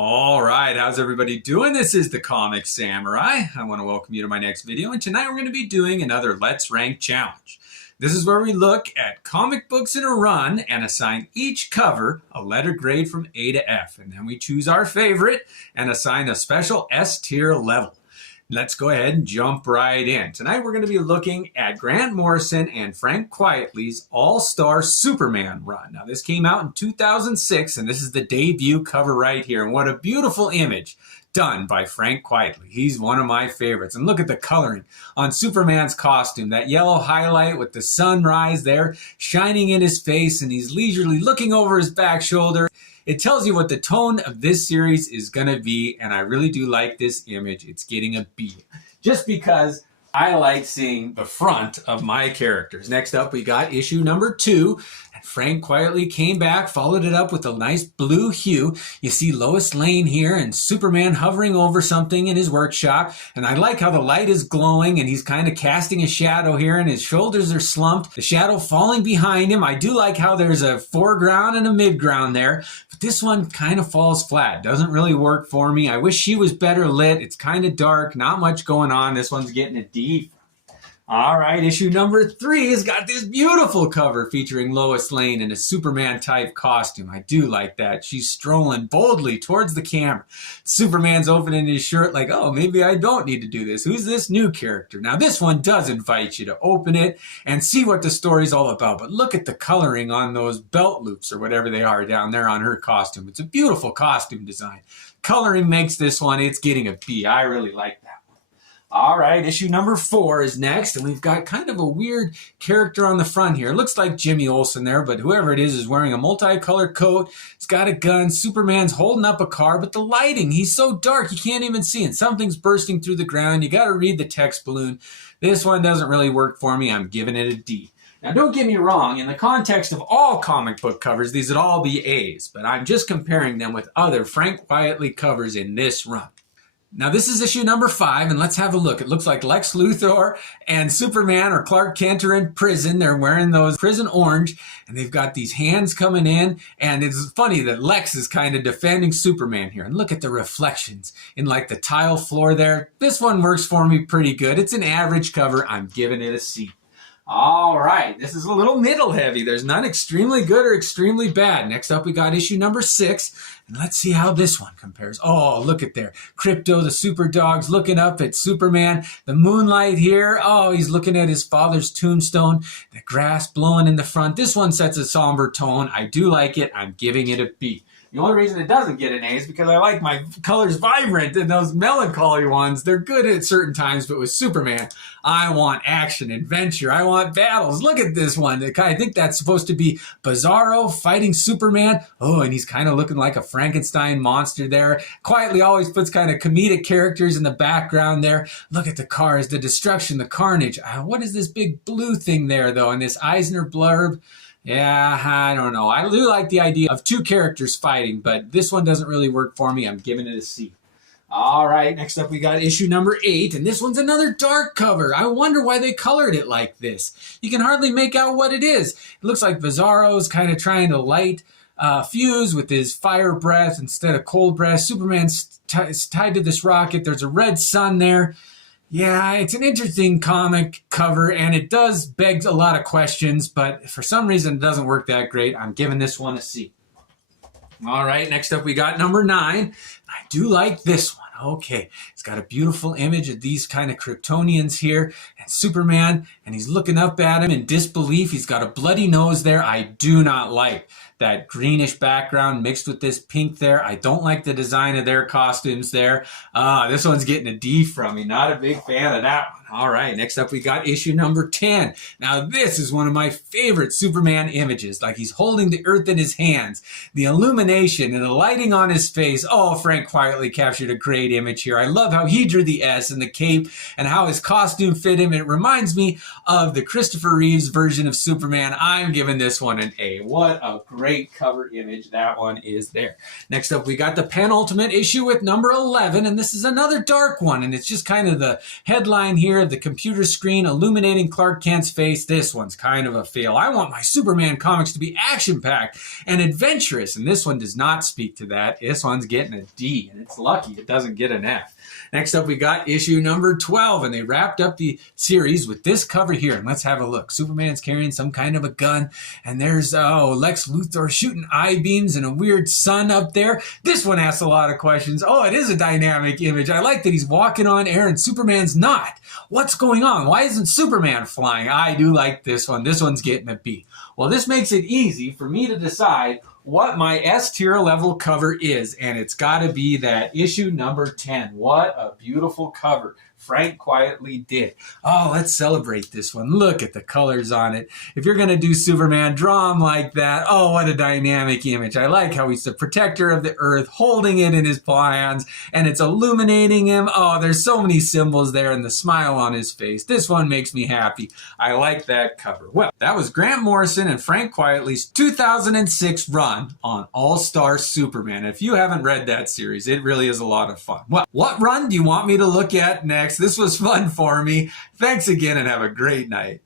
All right, how's everybody doing? This is the Comic Samurai. I want to welcome you to my next video, and tonight we're going to be doing another Let's Rank challenge. This is where we look at comic books in a run and assign each cover a letter grade from A to F, and then we choose our favorite and assign a special S tier level. Let's go ahead and jump right in. Tonight we're going to be looking at Grant Morrison and Frank Quitely's All-Star Superman run. Now this came out in 2006 and this is the debut cover right here. And what a beautiful image done by Frank Quitely. He's one of my favorites. And look at the coloring on Superman's costume. That yellow highlight with the sunrise there shining in his face, and he's leisurely looking over his back shoulder. It tells you what the tone of this series is going to be, and I really do like this image. It's getting a B, just because I like seeing the front of my characters. Next up, we got issue number 2, and Frank Quitely came back, followed it up with a nice blue hue. You see Lois Lane here and Superman hovering over something in his workshop, and I like how the light is glowing, and he's kind of casting a shadow here, and his shoulders are slumped, the shadow falling behind him. I do like how there's a foreground and a midground there, but this one kind of falls flat. Doesn't really work for me. I wish she was better lit. It's kind of dark, not much going on. This one's getting a D. All right, issue number 3 has got this beautiful cover featuring Lois Lane in a Superman type costume. I do like that. She's strolling boldly towards the camera. Superman's opening his shirt like, oh, maybe I don't need to do this. Who's this new character? Now this one does invite you to open it and see what the story's all about. But look at the coloring on those belt loops or whatever they are down there on her costume. It's a beautiful costume design. Coloring makes this one, it's getting a B. I really like that. All right, issue number 4 is next, and we've got kind of a weird character on the front here. It looks like Jimmy Olsen there, but whoever it is wearing a multicolored coat. He's got a gun. Superman's holding up a car, but the lighting, he's so dark you can't even see it. Something's bursting through the ground. You got to read the text balloon. This one doesn't really work for me. I'm giving it a D. Now, don't get me wrong. In the context of all comic book covers, these would all be A's, but I'm just comparing them with other Frank Quitely covers in this run. Now this is issue number 5, and let's have a look. It looks like Lex Luthor and Superman or Clark Kent are in prison. They're wearing those prison orange, and they've got these hands coming in, and it's funny that Lex is kind of defending Superman here. And look at the reflections in like the tile floor there. This one works for me pretty good. It's an average cover. I'm giving it a C. All right, this is a little middle heavy. There's none extremely good or extremely bad. Next up, we got issue number 6, and let's see how this one compares. Oh, look at there. Crypto, the super dog's looking up at Superman. The moonlight here. Oh, he's looking at his father's tombstone. The grass blowing in the front. This one sets a somber tone. I do like it. I'm giving it a B. The only reason it doesn't get an A is because I like my colors vibrant, and those melancholy ones, they're good at certain times, but with Superman, I want action, adventure, I want battles. Look at this one. I think that's supposed to be Bizarro fighting Superman. Oh, and he's kind of looking like a Frankenstein monster there. Quitely always puts kind of comedic characters in the background there. Look at the cars, the destruction, the carnage. What is this big blue thing there, though, and this Eisner blurb? Yeah, I don't know. I do like the idea of 2 characters fighting, but this one doesn't really work for me. I'm giving it a C. All right, next up we got issue number 8, and this one's another dark cover. I wonder why they colored it like this. You can hardly make out what it is. It looks like Bizarro's kind of trying to light fuse with his fire breath instead of cold breath. Superman's tied to this rocket. There's a red sun there. Yeah, it's an interesting comic cover, and it does beg a lot of questions, but for some reason it doesn't work that great. I'm giving this one a C. All right, next up we got number 9. I do like this one. Okay, it's got a beautiful image of these kind of Kryptonians here, and Superman, and he's looking up at him in disbelief. He's got a bloody nose there. I do not like that greenish background mixed with this pink there. I don't like the design of their costumes there. This one's getting a D from me. Not a big fan of that one. All right, next up we got issue number 10. Now this is one of my favorite Superman images. Like he's holding the earth in his hands. The illumination and the lighting on his face. Oh, Frank Quitely captured a great image here. I love how he drew the S in the cape and how his costume fit him. It reminds me of the Christopher Reeves version of Superman. I'm giving this one an A. What a great great cover image. That one is there. Next up, we got the penultimate issue with number 11, and this is another dark one, and it's just kind of the headline here, the computer screen illuminating Clark Kent's face. This one's kind of a fail. I want my Superman comics to be action-packed and adventurous, and this one does not speak to that. This one's getting a D, and it's lucky it doesn't get an F. Next up, we got issue number 12, and they wrapped up the series with this cover here. And let's have a look. Superman's carrying some kind of a gun, and there's Lex Luthor shooting I-beams and a weird sun up there. This one asks a lot of questions. Oh, it is a dynamic image. I like that he's walking on air and Superman's not. What's going on? Why isn't Superman flying? I do like this one. This one's getting a B. Well, this makes it easy for me to decide what my S tier level cover is, and it's got to be that issue number 10. What a beautiful cover Frank Quitely did. Oh, let's celebrate this one. Look at the colors on it. If you're going to do Superman, draw him like that. Oh, what a dynamic image. I like how he's the protector of the earth, holding it in his hands, and it's illuminating him. Oh, there's so many symbols there and the smile on his face. This one makes me happy. I like that cover. Well, that was Grant Morrison and Frank Quitely's 2006 run on All-Star Superman. If you haven't read that series, it really is a lot of fun. Well, what run do you want me to look at next? This was fun for me. Thanks again and have a great night.